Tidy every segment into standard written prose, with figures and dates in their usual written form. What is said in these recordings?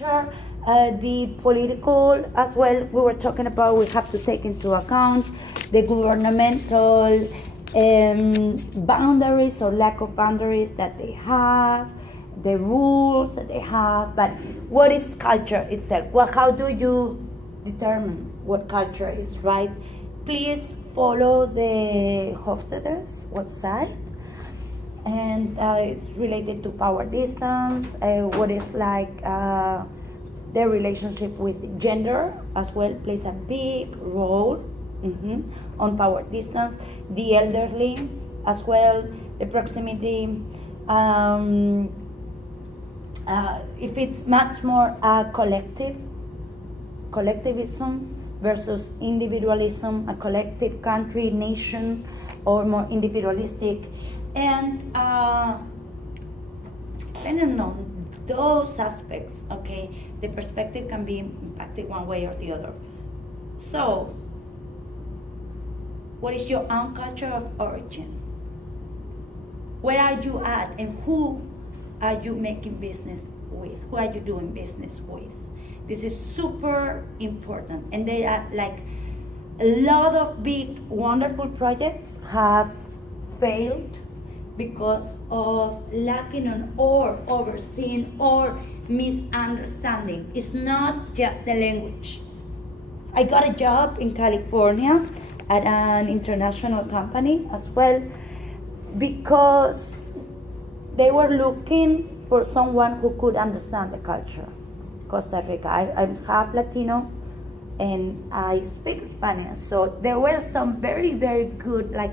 culture, the political as well. We were talking about we have to take into account the governmental boundaries or lack of boundaries that they have, the rules that they have. But what is culture itself? Well, how do you determine what culture is, right? Please follow the Hofstede's website, and it's related to power distance, what is like their relationship with gender as well plays a big role on power distance, the elderly as well, the proximity, if it's much more collectivism versus individualism, a collective country, nation, or more individualistic. And depending on those aspects, okay, the perspective can be impacted one way or the other. So, what is your own culture of origin? Where are you at, and who are you making business with? Who are you doing business with? This is super important, and there are like a lot of big, wonderful projects have failed because of lacking on or overseeing or misunderstanding. It's not just the language. I got a job in California at an international company as well because they were looking for someone who could understand the culture. Costa Rica. I'm half Latino and I speak Spanish. So there were some very, very good, like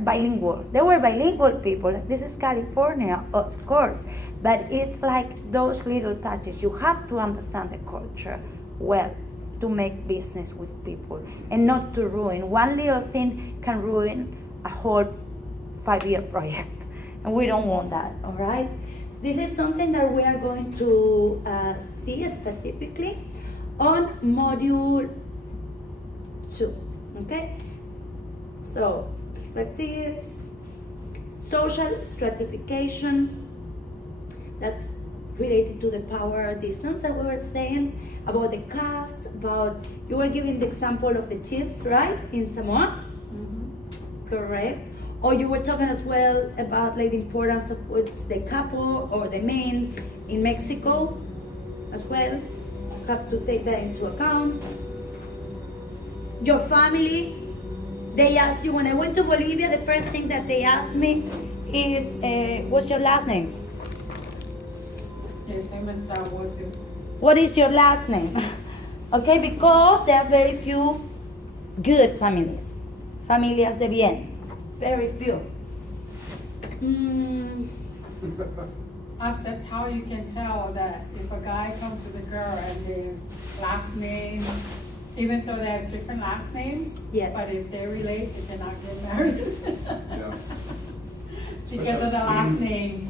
bilingual. They were bilingual people. This is California, of course, but it's like those little touches. You have to understand the culture well to make business with people and not to ruin. One little thing can ruin a whole 5-year project, and we don't want that, all right? This is something that we are going to see specifically on module 2, okay? So, perspectives, social stratification, that's related to the power distance that we were saying, about the caste, about, you were giving the example of the chiefs, right, in Samoa? Mm-hmm. Correct. Or you were talking as well about like the importance of what's the couple or the man in Mexico as well. Have to take that into account. Your family, they asked you, when I went to Bolivia, the first thing that they asked me is, what's your last name? Yes, same as Wotu. What is your last name? Okay, because there are very few good families. Familias de bien. Very few. Us, that's how you can tell that if a guy comes with a girl and their last name, even though they have different last names, yes. But if they relate, they cannot get married. Yeah. Because of the last names.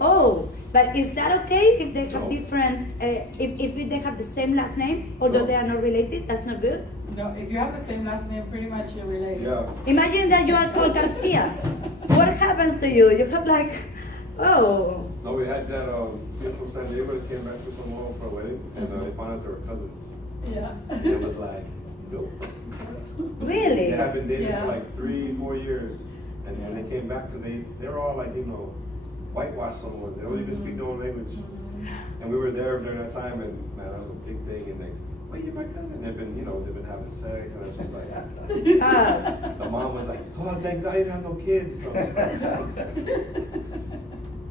Oh, but is that okay if they have different, if they have the same last name, although they are not related? That's not good? No, if you have the same last name, pretty much you're related. Yeah. Imagine that you are called Garcia. What happens to you? You have like, oh. No, we had that people from San Diego that came back to Samoa for a wedding, and they found out they were cousins. Yeah. And it was like, nope. Really? They had been dating Yeah. for like 3-4 years, and when they came back, because they were all like, you know, whitewashed somewhat. They don't even speak their own language. And we were there during that time, and man, that was a big thing. And like, wait, you're my cousin. They've been, you know, they've been having sex, and it's just like, the mom was like, oh, thank God you don't have no kids. So it's like,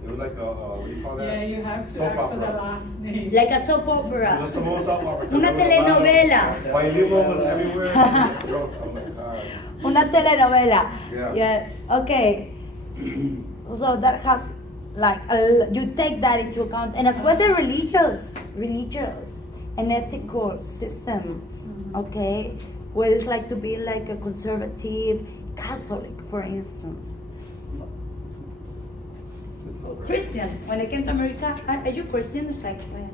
it was like a, what do you call that? Yeah, you have to Soap ask for the opera. last name. Like a soap It was opera. a Samoan soap opera. Una telenovela. Bilingual was everywhere. Oh my God. Una telenovela. Yeah. Yes. Okay. So that has like you take that into account, and as well the religious and ethical system. Okay, what it's like to be like a conservative Catholic, for instance. Christian. When I came to America, are you Christian? It's like, well,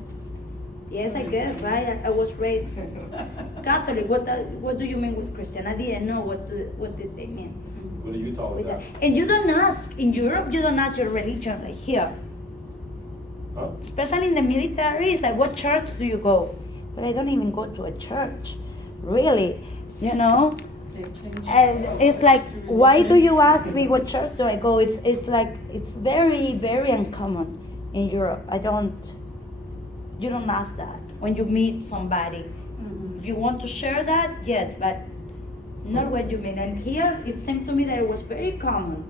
yes, I guess, right? I was raised Catholic. What do you mean with Christian? I didn't know what did they mean. What are you talking about? And you don't ask in Europe. You don't ask your religion like here. Huh? Especially in the military, it's like, what church do you go? But I don't even go to a church, really, you know? They change And it's like, to why do religion. you ask me what church do I go? It's like, it's very, very uncommon in Europe. You don't ask that when you meet somebody. Mhm. If you want to share that, yes, but not what you mean. And here, it seemed to me that it was very common.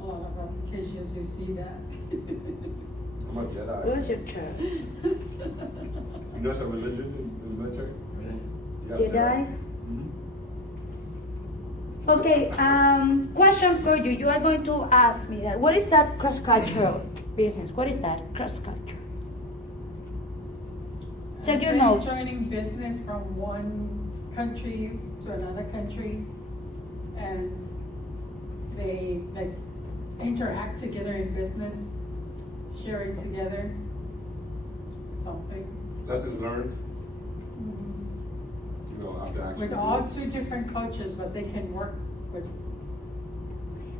A lot of applications you see that. I'm a Jedi. What was your church? You know it's a religion in the military? Yeah, Jedi? Mhm. Okay, question for you. You are going to ask me that. What is that cross-cultural business? What is that cross-culture? Check your And notes. Joining business from one country to another country, and they like interact together in business, sharing together something. Lessons learned, you know, after actually. With all two different cultures, but they can work with.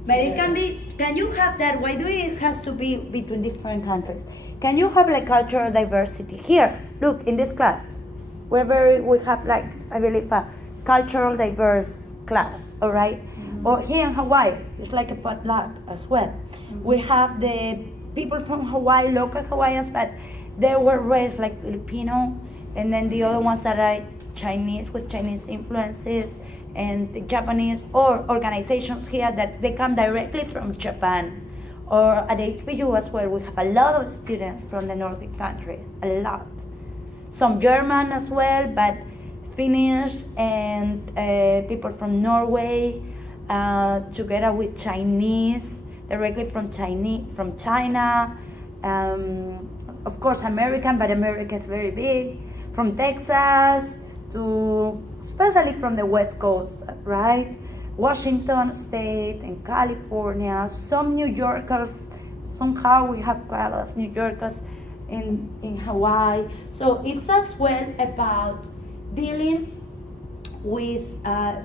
But it can together. be, can you have that? Why do it has to be between different countries? Can you have like cultural diversity? Here, look, in this class, we have like, I believe, a cultural diverse class, all right? Or here in Hawaii, it's like a potluck as well. We have the people from Hawaii, local Hawaiians, but they were raised like Filipino, and then the other ones that are Chinese with Chinese influences, and the Japanese, or organizations here that they come directly from Japan. Or at HBU as well, we have a lot of students from the Nordic countries, a lot. Some German as well, but Finnish and people from Norway, together with Chinese, directly from China. Of course, American, but America is very big. From Texas to, especially from the West Coast, right? Washington State and California, some New Yorkers, somehow we have quite a lot of New Yorkers in Hawaii. So it's as well about dealing with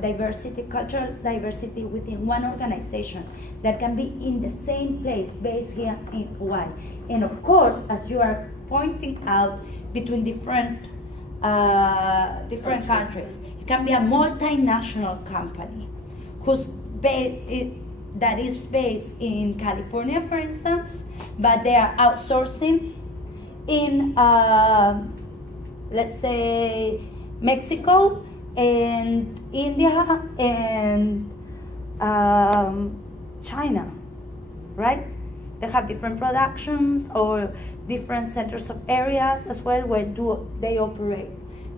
diversity, cultural diversity within one organization that can be in the same place based here in Hawaii. And of course, as you are pointing out, between different countries. It can be a multinational company that is based in California, for instance, but they are outsourcing in, let's say, Mexico and India and China, right? They have different productions or different centers of areas as well where they operate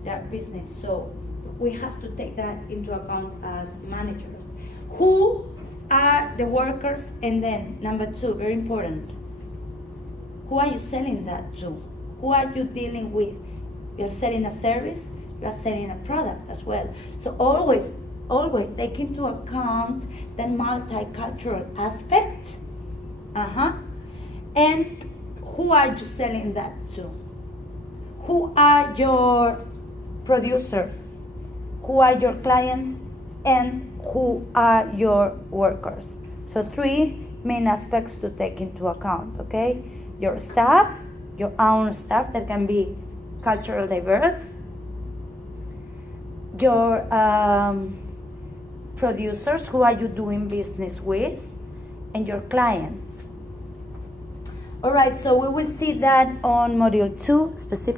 their business. So we have to take that into account as managers. Who are the workers? And then number two, very important, who are you selling that to? Who are you dealing with? You're selling a service, you're selling a product as well. So always take into account the multicultural aspect. And who are you selling that to? Who are your producers? Who are your clients? And who are your workers? So 3 main aspects to take into account, okay? Your staff, your own staff that can be cultural diverse, your producers, who are you doing business with, and your clients. All right, so we will see that on module 2 specifically.